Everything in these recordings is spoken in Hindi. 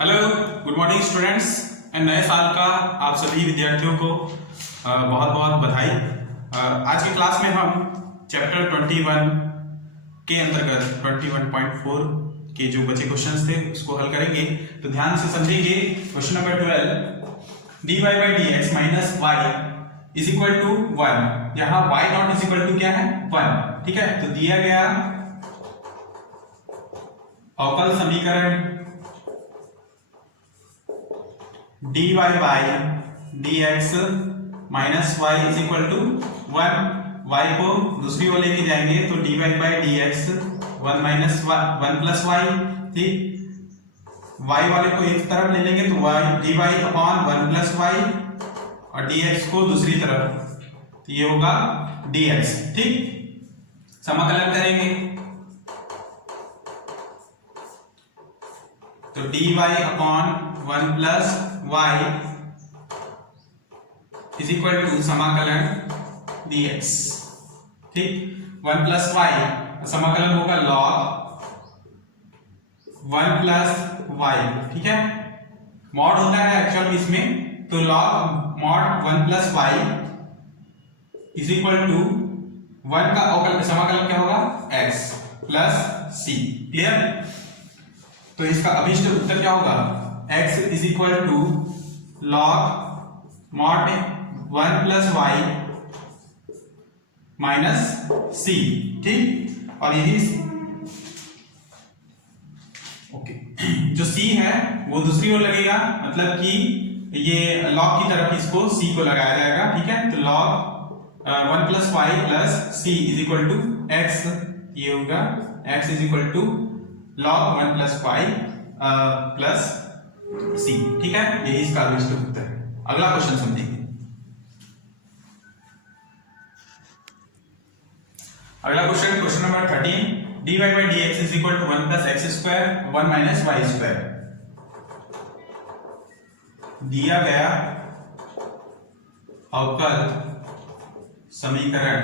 Hello, good morning students and नए साल का आप सभी विद्यार्थियों को बहुत बहुत बधाई। आज की क्लास में हम चैप्टर 21 के अंतर्गत 21.4 के जो बचे क्वेश्चंस थे उसको हल करेंगे। तो ध्यान से समझिए। Question number 12, dy by D X minus Y is equal to 1। यहाँ y not is equal to क्या है 1। ठीक है, तो दिया गया अवकल समीकरण dy by D X minus Y is equal to 1। y को दूसरी ओर लेके जाएंगे तो dy by D X 1 minus 1 plus Y. ठीक, y वाले को एक तरफ ले लेंगे तो y dy upon 1 plus Y और dx को दूसरी तरफ, तो ये होगा dx। ठीक, समाकलन करेंगे तो dy upon 1 plus y is equal to समाकलन dx। ठीक, 1 प्लस y समाकलन होगा log 1 प्लस y। ठीक है, मॉड होता है एक्चुअल में इसमें, तो log mod 1 plus y is equal to 1 का अवकलन समाकलन क्या होगा x प्लस c। क्लियर? तो इसका अभिष्ट उत्तर क्या होगा x is equal to log mod 1 plus y minus C. ठीक, और यही ओके जो c है वो दूसरी ओर लगेगा, मतलब कि ये लॉग की तरफ इसको c को लगाया जाएगा। ठीक है, तो log 1 plus y plus C is equal to x, ये होगा x is equal to log 1 plus y plus C. ठीक है, यही इसका अभिष्ट उत्तर है। अगला क्वेश्चन समझेंगे। अगला question, question number 13, dy by D x is equal to 1 plus x square 1 minus y square. दिया गया अवकल समीकरण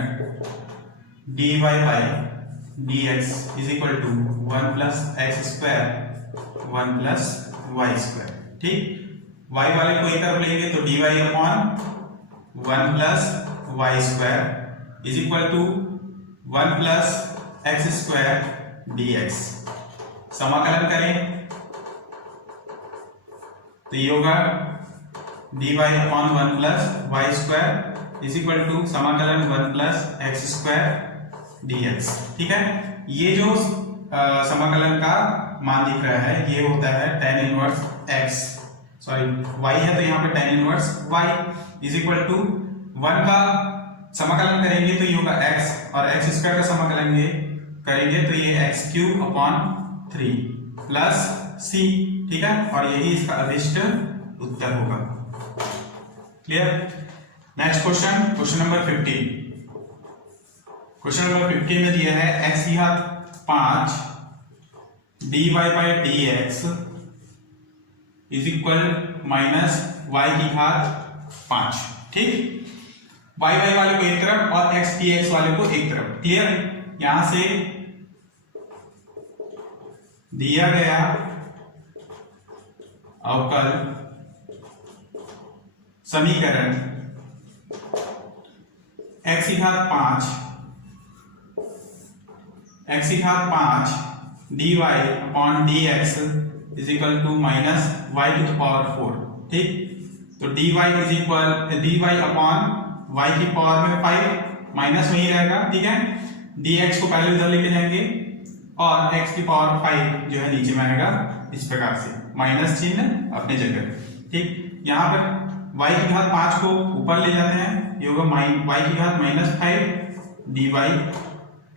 dy by D x is equal to 1 plus x square 1 plus y square. ठीक, y वाले को एक तरफ लेंगे तो dy upon 1 plus y square is equal to 1 plus x square dx। समाकलन करें तो ये होगा dy upon 1 plus y square is equal to समाकलन 1 प्लस एक्स स्क्वायर dx। ठीक है, ये जो समाकलन का मान दिख रहा है ये होता है tan inverse x, sorry y है तो यहाँ पे tan inverse y is equal to 1 का समाकलन करेंगे तो ये होगा x और x स्क्वायर का समाकलन करेंगे तो ये x cube upon 3 plus c। ठीक है, और यही इसका अभिष्ट उत्तर होगा। Clear? Next question, question number 15। Question number 15 में दिया है x की घात 5 dy by D x is equal minus y की घात 5। ठीक, y वाले को एक तरफ और x dx वाले को एक तरफ। क्लियर? यहां से दिया गया अवकल समीकरण x की घात 5 dy अपॉन dx is equal to minus y to the power 4। ठीक, तो dy इज इक्वल dy अपॉन y की पावर में 5 माइनस वही रहेगा। ठीक है, dx को पहले उधर लेके जाएंगे और x की पावर 5 जो है नीचे में आएगा इस प्रकार से, माइनस चिन्ह अपने जगह। ठीक, यहाँ पर y की घात 5 को ऊपर ले जाते हैं, ये होगा y की घात माइनस 5 dy,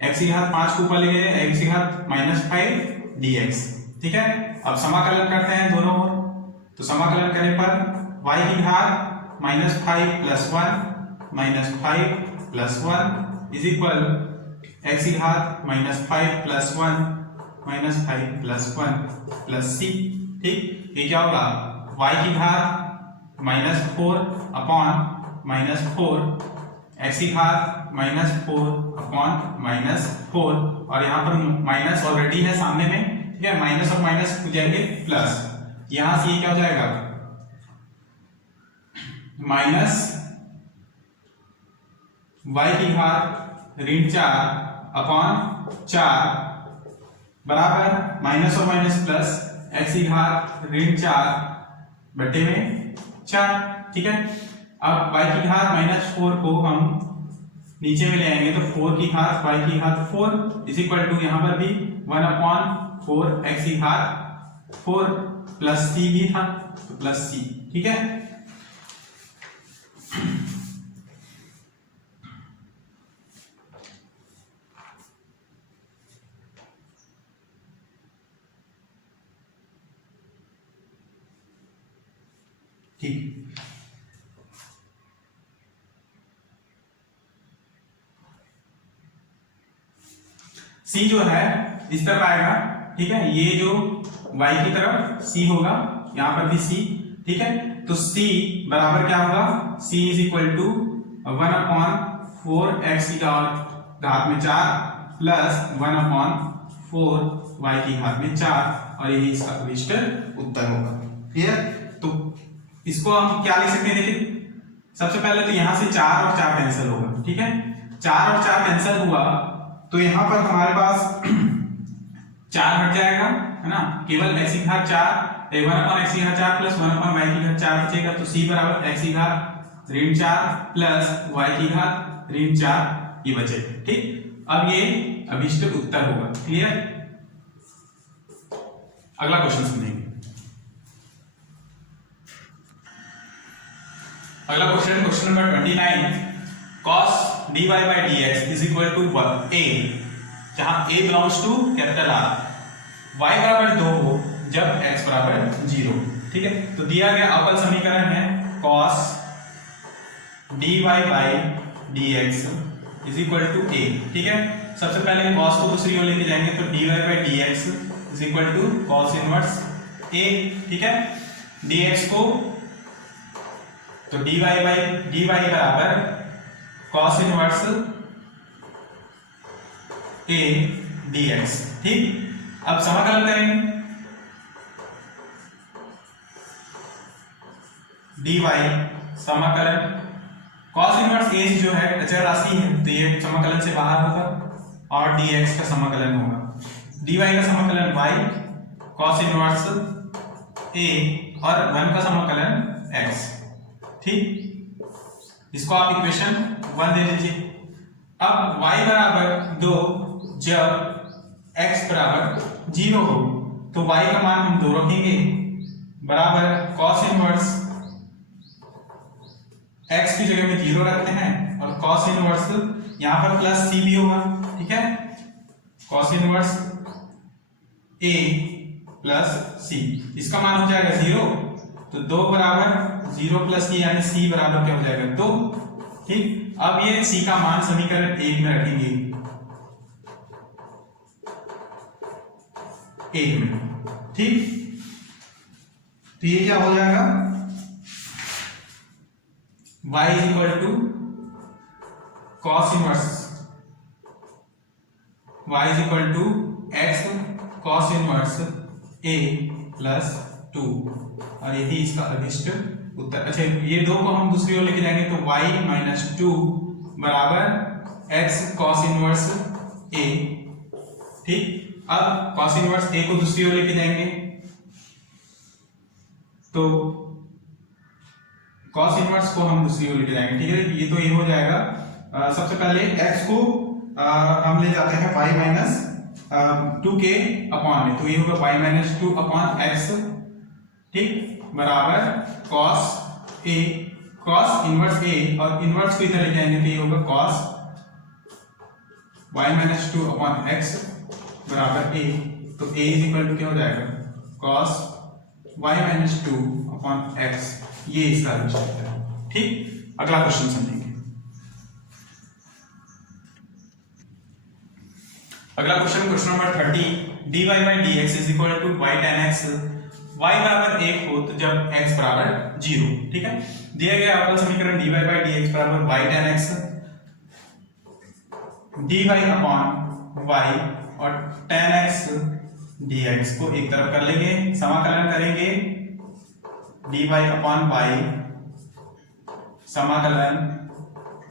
x की घात 5 को ऊपर ले गए x की घात माइनस 5 dx। ठीक है, अब समाकलन करते हैं दोनों ओर, तो समाकलन करने पर y की घात minus 5 plus 1 minus 5 plus 1 is equal x की घात minus 5 plus 1 minus 5 plus 1 plus c। ठीक, ये क्या होगा y की घात माइनस 4 अपॉन माइनस 4 x की घात माइनस 4 अपॉन माइनस 4, और यहाँ पर माइनस ऑलरेडी है सामने में। ठीक है, माइनस और माइनस हो जाएंगे प्लस, यहां से ये क्या हो जाएगा माइनस y की घात ऋण 4 अपॉन 4 बराबर माइनस और माइनस प्लस x की घात ऋण 4 बटे में 4। ठीक है, अब y की घात -4 को हम नीचे में ले आएंगे तो 4 की घात y की घात 4 इज इक्वल टू यहां पर भी 1 अपॉन 4 x की घात 4 प्लस c भी था तो प्लस c। ठीक है, ठीक c जो है इस तरफ आएगा। ठीक है, ये जो y की तरफ c होगा, यहां पर भी c। ठीक है, तो c बराबर क्या होगा, c is equal to 1 upon 4 x की घात में 4 प्लस 1 अपॉन 4 y की घात में 4 और यही इसका अभिष्ट उत्तर होगा। क्लियर, तो इसको हम क्या लिख सकते हैं, देखिए सबसे पहले तो यहां से 4 और 4 कैंसिल होगा। ठीक है, 4 और 4 कैंसिल हुआ तो यहां पर हमारे पास 4 हट जाएगा, है ना, केवल x की घात 4 1 अपॉन x की घात 4 प्लस 1 अपॉन y की घात 4 बचेगा। तो c बराबर x की घात ऋण 4 प्लस y की घात ऋण 4 ये बचेगा। ठीक, अब ये अभिष्ट उत्तर होगा। क्लियर, अगला क्वेश्चन सुनेंगे। अगला question, question number 29, cos dy by dx is equal to a, जहां a belongs to capital R, y बराबर 2 हो जब x बराबर 0। ठीक है, तो दिया गया अवकल समीकरण है cos dy by dx is equal to a। ठीक है, सबसे पहले cos को दूसरी ओर लेके जाएंगे तो dy by dx is equal to cos inverse a। ठीक है, dx को तो dy बराबर cos इनवर्स a dx। ठीक, अब समाकलन करेंगे dy समाकलन cos इनवर्स a जो है अचर राशि है तो ये समाकलन से बाहर होगा और dx का समाकलन होगा, dy का समाकलन y cos इनवर्स a और 1 का समाकलन x। ठीक, इसको आप इक्वेशन 1 दे लीजिए। अब y बराबर 2 जब x बराबर 0 हो तो y का मान हम 2 रखेंगे बराबर cos इनवर्स x की जगह में 0 रखते हैं और cos इनवर्स यहां पर प्लस c भी होगा। ठीक है, cos inverse a plus c, इसका मान हो जाएगा 0, तो 2 बराबर 0 प्लस c यानी c बराबर क्या हो जाएगा 2। ठीक, अब ये c का मान समीकरण 1 में रखेंगे, 1 में। ठीक, तो ये क्या हो जाएगा y is equal to cos inverse y is equal to x cos inverse a plus 2 और यही इसका अभिष्ट उत्तर। अच्छा, ये 2 को हम दूसरी ओर लेके जाएंगे तो y माइनस 2 बराबर x कॉस इनवर्स a। ठीक, अब कॉस इनवर्स a को दूसरी ओर लेके जाएंगे तो कॉस इनवर्स को हम दूसरी ओर लेके जाएंगे। ठीक है, ये तो ये हो जाएगा। सबसे पहले x को हम ले जाते हैं y माइनस 2 के अपॉन में, तो ये होगा y माइनस 2 अपॉन x। ठीक, बराबर cos a cos inverse a और इनवर्स को इधर ले जाएंगे तो ये होगा cos y minus 2 upon x बराबर a। तो a इज इक्वल टू क्या हो जाएगा cos y minus 2 upon x, ये इसका आंसर है। ठीक, अगला क्वेश्चन समझेंगे। अगला question, question number 30, dy by dx is equal to y tan x, y बराबर 1 हो तो जब x बराबर 0। ठीक है, दिया गया अवकल समीकरण dy by dx बराबर y tan x, dy अपॉन y और tan x dx को एक तरफ कर लेंगे, समाकलन करेंगे dy अपॉन y समाकलन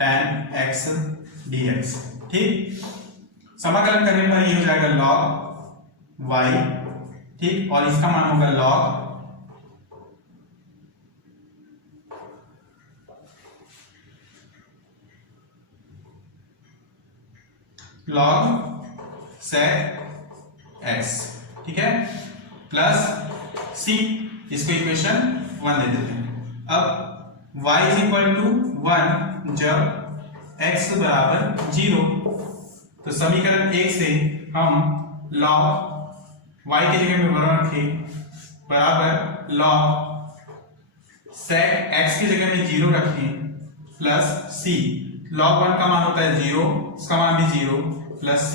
tan x dx। ठीक, समाकलन करने पर ये हो जाएगा log y, ठीक, और इसका मान होगा log sec x, ठीक है, प्लस c, इसको इक्वेशन 1 दे देते हैं। अब y इज इक्वल टू 1 जब x बराबर 0, तो समीकरण 1 से हम log y की जगह में बराबर रखें बराबर log sec x की जगह में 0 रखें प्लस c, log 1 का मान होता है 0, इसका मान भी 0 plus c,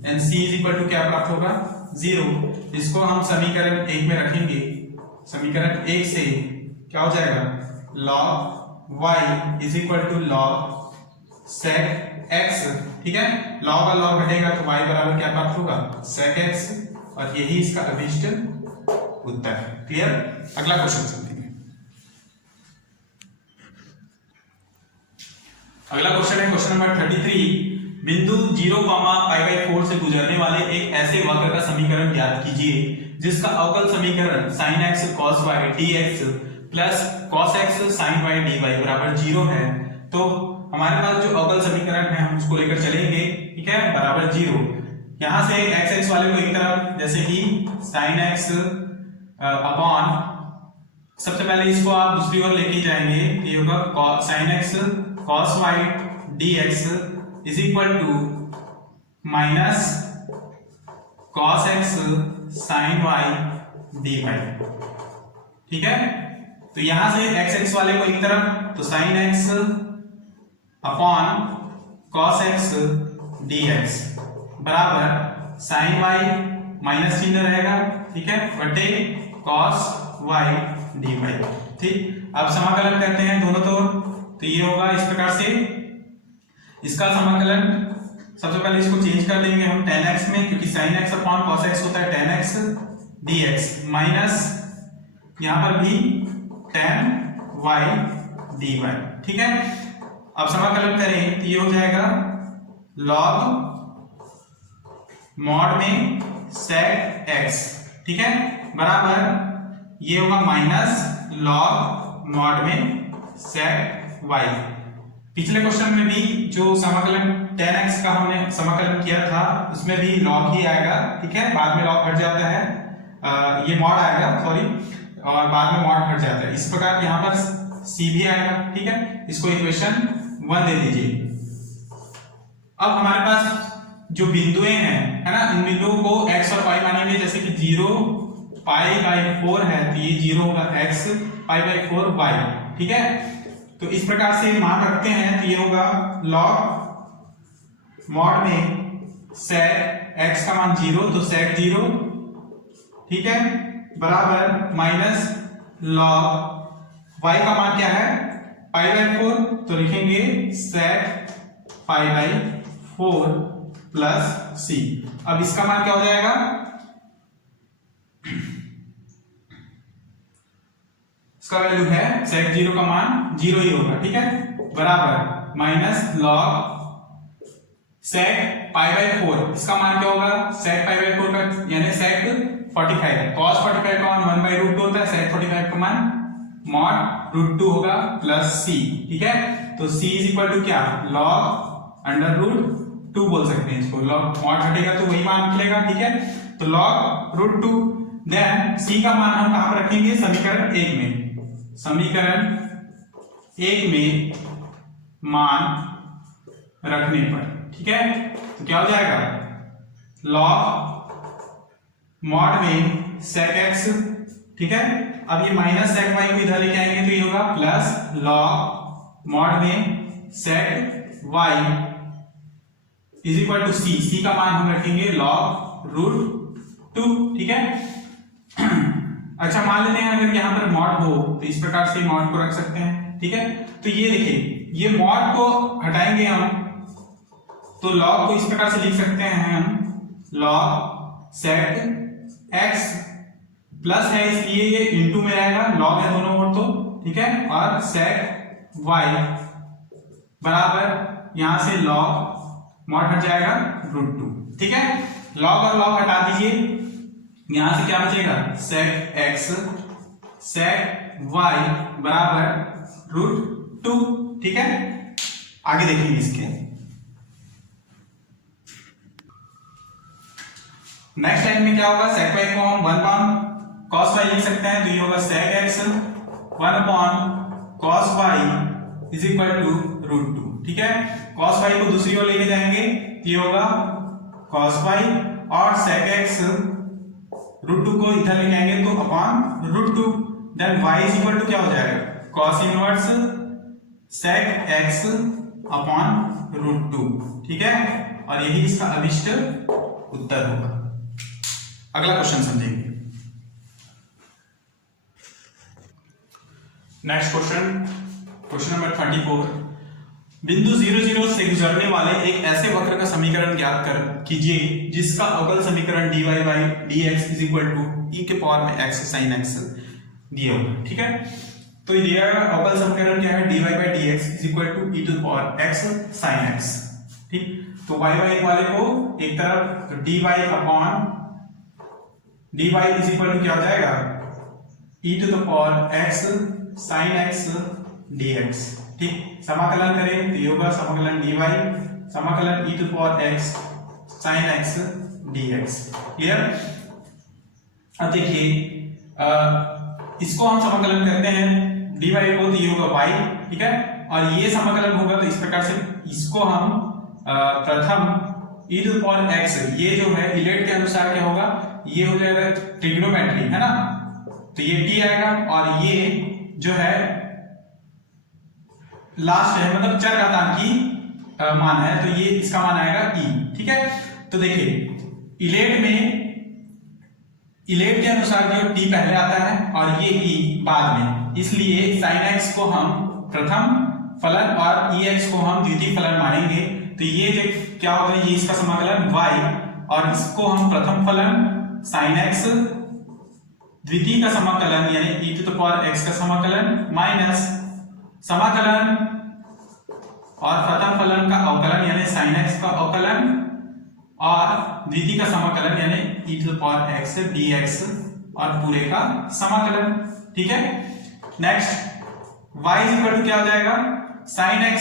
and c is equal to क्या प्राप्त होगा 0। इसको हम समीकरण 1 में रखेंगे, समीकरण 1 से क्या हो जाएगा log y is equal to log sec x, ठीक है, log और log हटेगा तो y बराबर क्या प्राप्त होगा sec x, और यही इसका अभिष्ट उत्तर है। क्लियर? अगला क्वेश्चन चलते हैं। अगला क्वेश्चन है क्वेश्चन नंबर 33। बिंदु 0,π/4 से गुजरने वाले एक ऐसे वक्र का समीकरण ज्ञात कीजिए जिसका अवकल समीकरण sin x cos y dx plus cos x sin y dy बराबर 0 है। तो हमारे पास जो अवकल समीकरण है हम उसको लेकर चलेंगे, ठीक है, बराबर 0। यहां से x वाले को एक तरफ, जैसे कि sin x अपॉन, सबसे पहले इसको आप दूसरी ओर लेके जाएंगे, ये होगा sin x cos y dx is equal to minus cos x sin y dy, ठीक है। तो यहां से x वाले को एक तरफ, तो sin x upon cos x dx बराबर sin y माइनस चिन्ह रहेगा, ठीक है, बटे cos y dy, ठीक। अब समाकलन करते हैं दोनों तो ये होगा इस प्रकार से, इसका समाकलन सबसे पहले इसको चेंज कर देंगे हम tan x में, क्योंकि sin x upon cos x होता है tan x dx माइनस यहां पर भी tan y dy, ठीक है। अब समाकलन करें तो ये हो जाएगा log मॉड में sec x, ठीक है, बराबर ये होगा माइनस log मॉड में sec y। पिछले क्वेश्चन में भी जो समाकलन tan x का हमने समाकलन किया था उसमें भी log ही आएगा, ठीक है, बाद में log हट जाता है, ये मॉड आएगा, सॉरी, और बाद में मॉड हट जाता है। इस प्रकार यहाँ पर c भी आएगा, ठीक है, इसको इक्वेशन 1 दे दीजिए। अब हमारे पास जो बिंदुएं हैं, है ना, इन बिंदुओं को x और y मानेंगे, जैसे कि 0π/4 है तो ये 0 होगा x, π/4 y, ठीक है। तो इस प्रकार से मान रखते हैं तो ये होगा log मॉड में sec x का मान 0, तो sec 0, ठीक है, बराबर माइनस log y का मान क्या है π/4, तो लिखेंगे sec π/4 प्लस c। अब इसका मान क्या हो जाएगा, इसका वैल्यू है sec 0 का मान 0 ही होगा, ठीक है, बराबर माइनस log sec π/4, इसका मान क्या होगा sec π/4 का, यानी sec 45, cos 45 का मान 1/√2 होता है, sec 45 का मान mod √2 होगा प्लस c, ठीक है। तो c इज इक्वल टू क्या log √2 बोल सकते हैं इसको, log mod हटेगा तो वही मान निकलेगा, ठीक है। तो log √2, देन c का मान हम कहां पर रखेंगे, समीकरण 1 में, समीकरण 1 में मान रखने पर, ठीक है, तो क्या हो जाएगा log मॉड में sec x, ठीक है। अब ये माइनस sec y को इधर लेके आएंगे तो ये होगा प्लस log मॉड में sec y is equal to c का मान हम रखेंगे log √2, ठीक है। अच्छा, मान लेते हैं अगर यहाँ पर मॉड हो तो इस प्रकार से मॉड को रख सकते हैं, ठीक है। तो ये देखिए, ये मॉड को हटाएंगे हम तो log को इस प्रकार से लिख सकते हैं हम log sec x प्लस है इसलिए ये इनटू में रहेगा, लॉग है दोनों ओर तो, ठीक है। और sec y बराबर यहां से लॉग मॉड हट जाएगा √2, ठीक है। लॉग और लॉग हटा दीजिए, यहां से क्या बचेगा sec x sec y बराबर √2, ठीक है। आगे देखेंगे इसके। नेक्स्ट टाइम में क्या होगा, sec y को हम 1 अपॉन cos y लिख सकते हैं, तो ये होगा sec x 1 upon cos y is equal to √2, ठीक है। cos y को दूसरी ओर लेके जाएंगे तो ये होगा cos y और sec x √2 को इधर लेके आएंगे तो upon √2, then y is equal to क्या हो जाएगा cos inverse sec x upon √2, ठीक है। और यही इसका अभिष्ट उत्तर होगा। अगला क्वेश्चन समझेंगे। Next question number 34। बिंदु 0 0 से गुजरने वाले एक ऐसे वक्र का समीकरण ज्ञात कीजिए जिसका अवकल समीकरण dy by dx is equal to e के पावर में x sin x दिया हुआ, ठीक है। तो ये दिया गया अवकल समीकरण क्या है, dy by dx is equal to e to the power x sin x, ठीक। तो y वाले को एक तरफ तो dy upon dy is equal to क्या हो जाएगा e to the power x sin x dx, ठीक। समाकलन करें तो ये होगा समाकलन dy समाकलन e to the power x sin x dx, clear. अब देखिए इसको हम समाकलन करते हैं dy को, तो ये होगा y, ठीक है। और ये समाकलन होगा तो इस प्रकार से इसको हम प्रथम e to the power x, ये जो है इलेट के अनुसार क्या होगा, ये हो जाएगा ट्रिग्नोमेट्री, है ना। तो ये t आएगा और ये जो है लास्ट है, मतलब चरघातांकी मान है, तो ये इसका मान आएगा e, ठीक है। तो देखिए इलेट के अनुसार जो t पहले आता है और ये e बाद में, इसलिए sin x को हम प्रथम फलन और ex को हम द्वितीय फलन मानेंगे। तो ये जो क्या होगा, ये इसका समाकलन y और इसको हम प्रथम फलन sin x, द्वितीय का समाकलन यानी e to the power x का समाकलन माइनस समाकलन और प्रथम फलन का अवकलन यानी sin x का अवकलन और द्वितीय का समाकलन यानी e to the power x dx और पूरे का समाकलन, ठीक है। Next y is equal to क्या हो जाएगा, sin x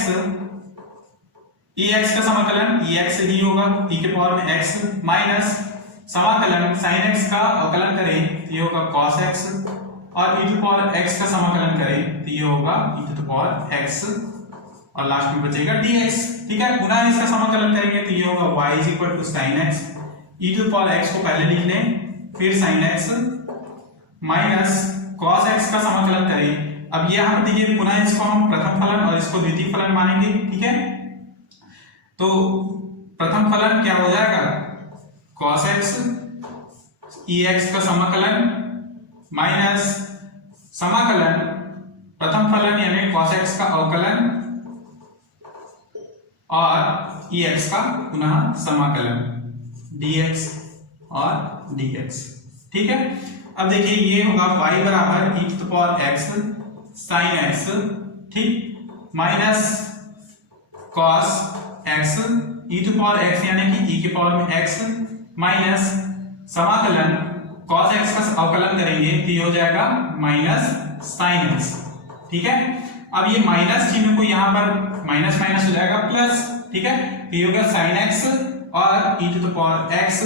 ex का समाकलन ex ही होगा e के पावर में x माइनस समाकलन sin x का अवकलन करें तो ये होगा cos x और e टू पावर x का समाकलन करें तो ये होगा e to the power x और लास्ट में बचेगा dx, ठीक है। पुनः इसका समाकलन करेंगे तो ये होगा y is equal to sin x, e to the power x को पहले लिख लें फिर sin x minus cos x का समाकलन करें। अब यहां पर देखिए पुनः इसको हम प्रथम फलन और इसको द्वितीय फलन मानेंगे, ठीक है। तो प्रथम फलन क्या हो जाएगा cos x ex का समाकलन माइनस समाकलन प्रथम फलन यानी cos x का अवकलन और ex का पुनः समाकलन dx और dx, ठीक है। अब देखिए ये होगा y बराबर e to the power x sin x, ठीक, minus cos x e to power x यानी कि e के पावर में x माइनस समाकलन cos x का अवकलन करेंगे तो ये हो जाएगा माइनस sin x, ठीक है। अब ये माइनस चिन्ह को यहाँ पर माइनस माइनस हो जाएगा प्लस, ठीक है। तो ये होगा sin x और e to the power x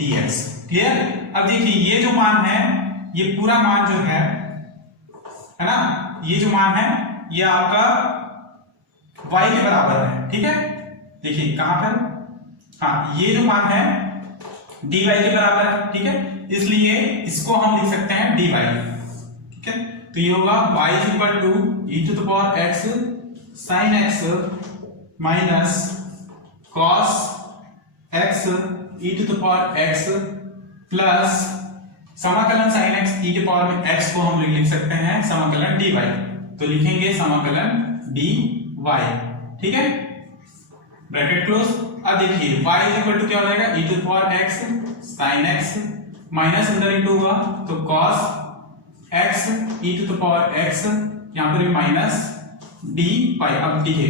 dx, clear. अब देखिए ये जो मान है ये पूरा मान जो है ना, ये जो मान है ये आपका y के बराबर है, ठीक है। देखिए कहां पर, हाँ ये जो मान है dy के बराबर है, ठीक है। इसलिए इसको हम लिख सकते हैं dy, ठीक है। तो ये होगा y is equal to e to the power x sin x minus cos x e to the power x plus समाकलन sin x e के पावर में x को हम लिख सकते हैं समाकलन dy, तो लिखेंगे समाकलन dy, ठीक है, ब्रैकेट क्लोज। अब देखिए y इज इक्वल टू क्या हो जाएगा e to power x sin x minus अंदर इंटू हुआ तो cos x e to power x, यहाँ पर माइनस dy। अब देखिए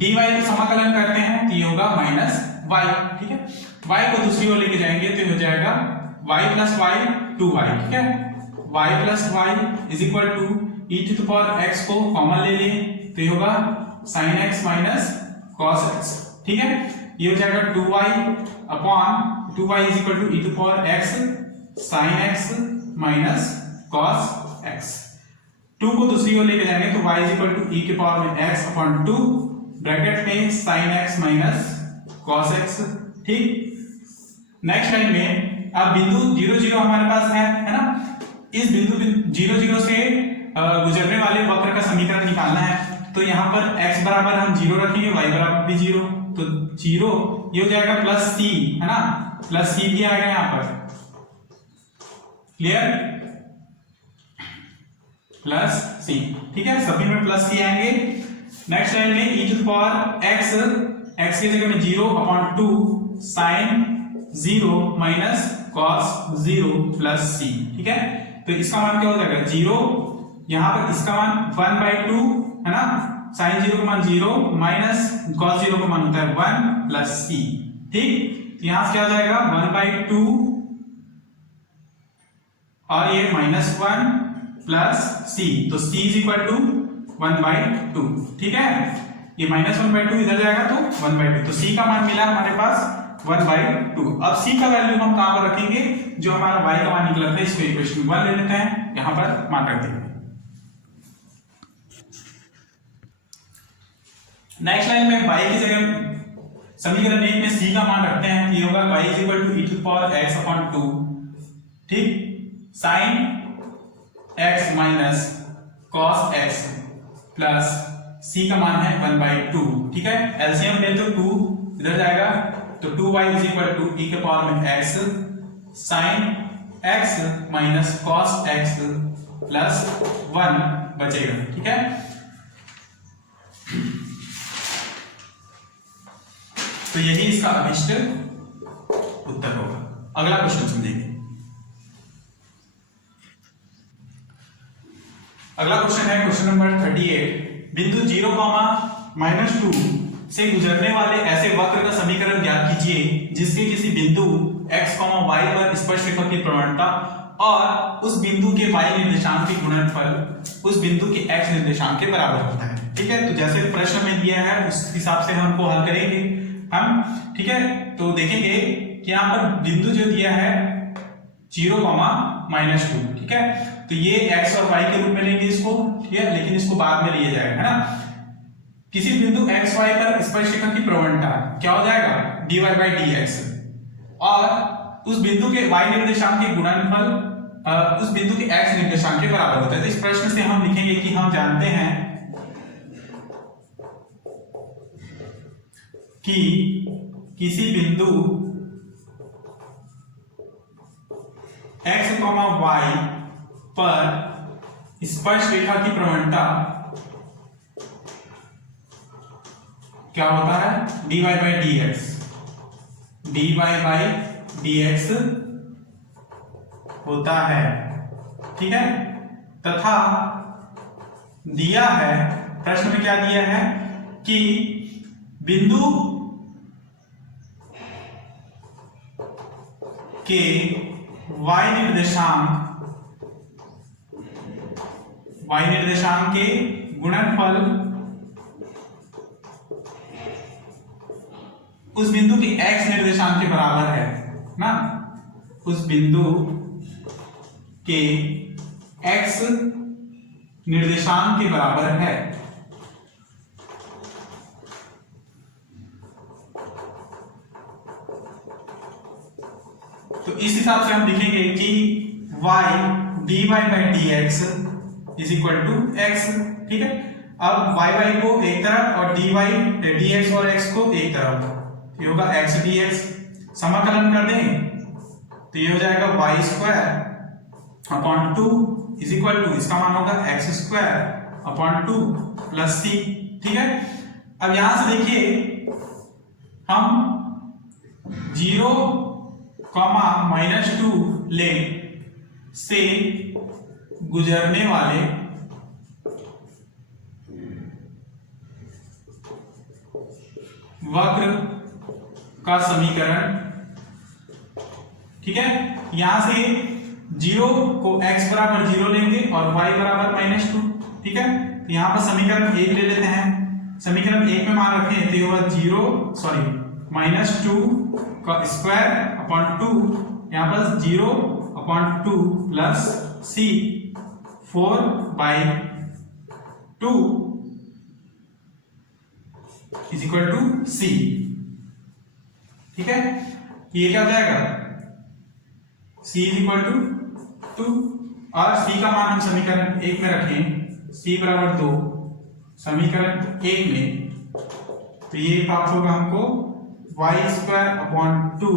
dy को समाकलन करते हैं तो ये होगा माइनस y, ठीक है। y को दूसरी ओर लेके जाएंगे तो हो जाएगा y प्लस y 2y, ठीक है। y plus y is equal to e to the power x को कॉमन ले लें तो ये होगा sin x minus cos x, ठीक है। ये हो जाएगा 2y upon 2y is equal to e to power x sin x minus cos x। 2 को दूसरी ओर लेके जाएंगे तो y is equal to e के पावर में x अपॉन 2 ब्रैकेट में sin x minus cos x, ठीक। नेक्स्ट लाइन में अब बिंदु 0 0 हमारे पास है ना। इस बिंदु 0 0 से गुजरने वाले वक्र का समीकरण निकालना है तो यहाँ पर x बराबर हम 0 रखेंगे, y बराबर भी 0, तो 0 ये हो जाएगा प्लस c, है ना। प्लस c भी आ गया यहाँ पर, क्लियर, प्लस c, ठीक है। सभी में प्लस c आएंगे। नेक्स्ट लाइन में e to the power x की जगह में 0 upon 2 sin 0 minus cos 0 plus c, ठीक है। तो इसका मान क्या हो जाएगा 0, यहाँ पर इसका मान 1/2 है ना, sin 0 का मान 0 माइनस cos 0 का मान होता है 1 प्लस c, ठीक। तो यहाँ से क्या हो जाएगा 1/2 और ये माइनस 1 प्लस c, तो c इज इक्वल टू 1/2, ठीक है। ये माइनस 1/2 इधर जाएगा तो 1/2, तो c का मान मिला हमारे पास 1/2। अब c का वैल्यू हम कहां पर रखेंगे, जो हमारा y का मान निकला था इसको इक्वेशन 1 ले लेते हैं, यहां पर मान रख देंगे। नेक्स्ट लाइन में y की जगह समीकरण 1 में c का मान रखते हैं, ये होगा y is equal to e to the power x upon 2, ठीक, sin x minus cos x plus c का मान है 1/2, ठीक है। एलसीएम ले तो 2 इधर जाएगा तो 2y is equal to e के पावर में x sin x minus cos x plus 1 बचेगा, ठीक है। तो यही इसका अभिष्ट उत्तर होगा। अगला क्वेश्चन समझेंगे। अगला क्वेश्चन है क्वेश्चन नंबर 38। बिंदु 0, -2 से गुजरने वाले ऐसे वक्र का समीकरण ज्ञात कीजिए जिसके किसी बिंदु x, y पर स्पर्शरेखा की प्रवणता और उस बिंदु के y निर्देशांक के गुणनफल उस बिंदु के x निर्देशांक के बराबर होता है, ठीक है। तो जैसे प्रश्न में दिया है उस हिसाब से हमको हल करेंगे हम, ठीक है। तो देखेंगे कि यहाँ पर बिंदु जो दिया है 0, -2, ठीक है। तो ये x और y के रूप में लेंगे इसको, ठीक है, लेकिन इसको बाद में लिया जाएगा, है ना। किसी बिंदु x y पर स्पर्शरेखा की प्रवणता क्या हो जाएगा dy/dx और उस बिंदु के y निर्देशांक के गुणनफल उस बिंदु के x निर्देशांक के बराबर होता है। तो इस प्रश्न से हम लिखेंगे कि हम जानते हैं कि किसी बिंदु x, y पर स्पर्शरेखा की प्रवणता क्या होता है dy/dx, dy/dx होता है, ठीक है। तथा दिया है प्रश्न में क्या दिया है कि बिंदु के y निर्देशांक के गुणनफल उस बिंदु के x निर्देशांक के बराबर है ना, उस बिंदु के x निर्देशांक के बराबर है। तो इस हिसाब से हम लिखेंगे कि y dy/dx is equal to x, ठीक है। अब y को एक तरफ और dx और x को एक तरफ, ये होगा x dx, समाकलन कर दें तो ये हो जाएगा y² 2 इज इक्वल टू इसका मान होगा x² 2 प्लस c, ठीक है। अब यहां से देखिए हम 0, -2 लें से गुजरने वाले वक्र का समीकरण। ठीक है, यहां से 0 को x बराबर 0 लेंगे और y बराबर -2। ठीक है, तो यहां पर समीकरण 1 ले लेते हैं। समीकरण 1 में मान रखें तो ये होगा -2 का स्क्वायर अपॉन 2, यहां पर 0/2 plus c 4/2 is equal to c। ठीक है, ये क्या हो जाएगा, c इज इक्वल टू 2 और c का मान हम समीकरण 1 में रखें, c बराबर 2 समीकरण 1 में, तो ये प्राप्त होगा हमको y²/2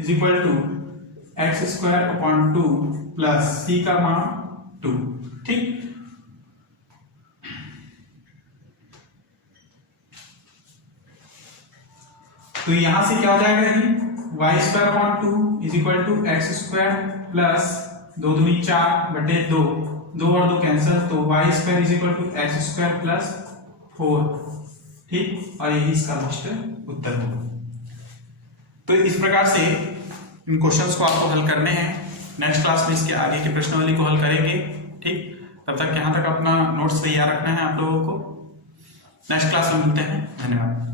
is equal to x²/2 plus c का मान 2। ठीक, तो यहां से क्या हो जाएगा, ये y²/2 is equal to x² plus 2 दूनी 4/2, 2 और 2 कैंसिल, तो y² is equal to x² plus 4। ठीक, और यही इसका लास्ट उत्तर होगा। तो इस प्रकार से इन क्वेश्चंस को आपको हल करने हैं। नेक्स्ट क्लास में इसके आगे के प्रश्नावली को हल करेंगे। ठीक, तब तक यहाँ तक अपना नोट्स तैयार रखना है आप लोगों को। नेक्स्ट क्लास में मिलते हैं। धन्यवाद।